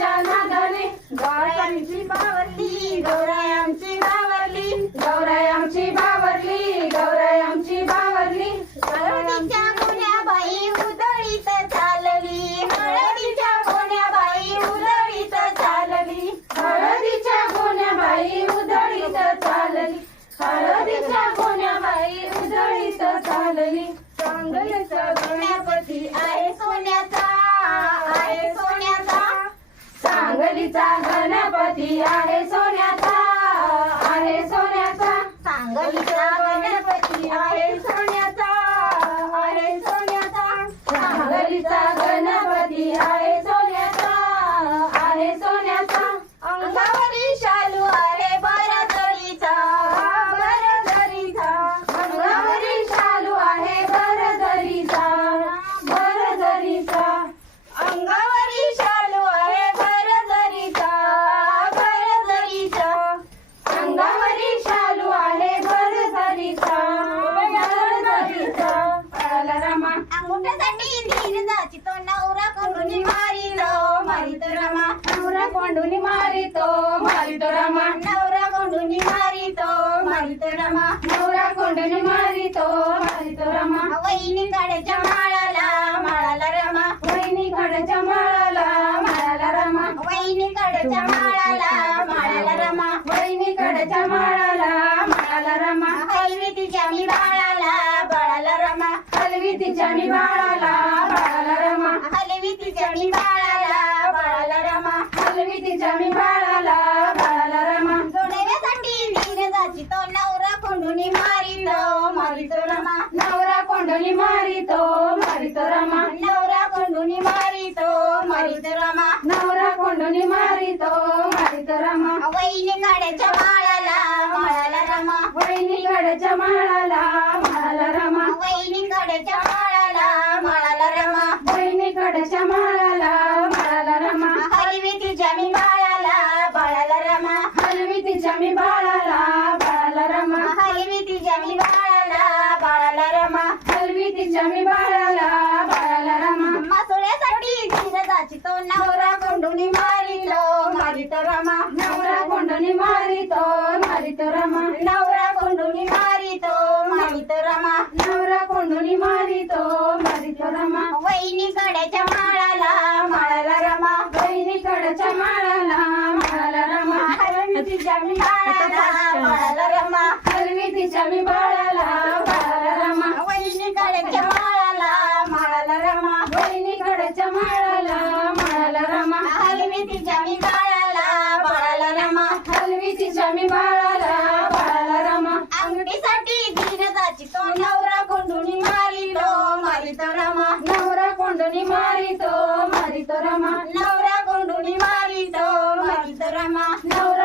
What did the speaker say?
Janaga. सांगलीचा रामा अंगुठ्यासाठी धीर जाची तो नवरा कोंडून मारिलो मारितो रमा. नवरा कोंडून मारितो मारितो रामा. नवरा कोंडून मारितो मारितो रमा. नवरा कोंडून मारितो मारितो रामा. वहिनी काड्याच्या माळाला माळाला रमा. वहिनी कडच्या माळाला माळाला रामा. वहिनी काड्याच्या माळाला माळाला रमा वहिनी कडच्या माळाला माळाला रामा हलवी तिच्या मी बाळाला बाळाला रमा मी बाळाला बाळाला रामा. हलवी तिच्या मी बाळाला बाळाला रमा. हलवी तिच्या मी बाळाला बाळाला रामा. जोडव्यासाठी धीर जाची तो नवरा कोंडून मारितो मारितो रमा. नवरा कोंडली मारितो मारितो रामा. नवरा कोंडून मारितो मारितो रमा. नवरा कोंडली मारितो मारितो रामा. वहिनी काड्याच्या माळाला माळाला रमा. वहिनी माळाला माळाला रामा वहिनी काड्याच्या माळाला माळाला रमा वहिनी कडच्या माळाला माळाला रामा हलवी तिच्या मी बाळाला बाळाला रमा हलवी तिच्या मी बाळाला बाळाला रामा हलवी तिच्या मी बाळाला बाळाला रमा तिच्या मी बाळाला बाळाला रामा. मासोळ्यासाठी तो नवरा कोंडून मारितो मारितो रमा. नवरा मारितो मारितो रामा. नवरा कोंडून मारितो मारितो रमा. नवरा मारितो मारितो रामा. वहिनी कड्याच्या माळाला माळाला रमा. बहिणी कडच्या माळाला माळाला रामा. हलवी तिच्या मी बाळाला बाळाला रमा. हलवी तिच्या मी बाळाला મારીતો નવરા કુંડુની મારીતો મારીતો રમા નવરા કુંડુની મારીતો મારીતો રમા નવરા કુંડુની મારીતો મારીતો રમા નવરા